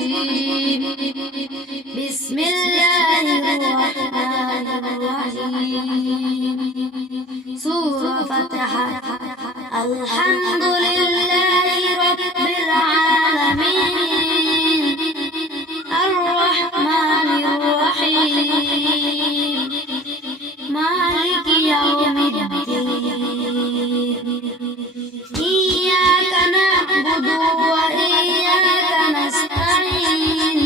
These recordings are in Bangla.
الرجيم بسم الله الرحمن الرحيم سورة فتحة الحمد لله رب العالمين الرحمن الرحيم مالك يوم الدين إياك نعبد وإياك نستعين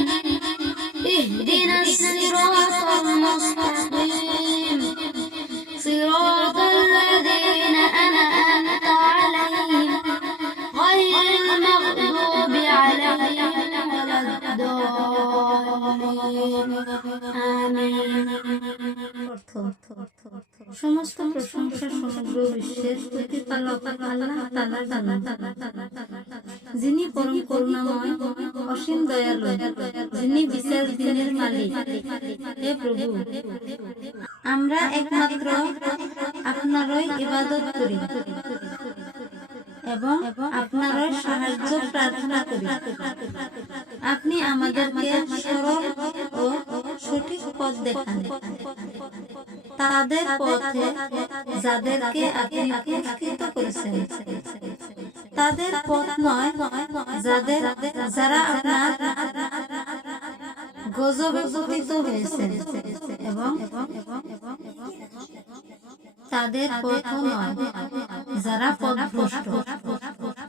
اهدنا الصراط المستقيم صراط الذين أنعمت عليهم غير المغضوب عليهم ولا الضالين آمين। সমস্ত প্রশংসা সমগ্র বিশ্বের প্রতিপালক আল্লাহ তাআলার জন্য, যিনি পরম করুণাময় অসীম দয়ালু, যিনি বিচার দিনের মালিক। হে প্রভু, আমরা একমাত্র আপনারই ইবাদত করি এবং আপনারই সাহায্য প্রার্থনা করি। আপনি আমাদেরকে সরল ও সঠিক পথ দেখান, তাদের পথে যাদেরকে আপনি পুরস্কৃত করেছেন, তাদের পথ নয় যারা আপনার গজবে পতিত হয়েছে, এবং তাদের পথ নয় যারা পথভ্রষ্ট।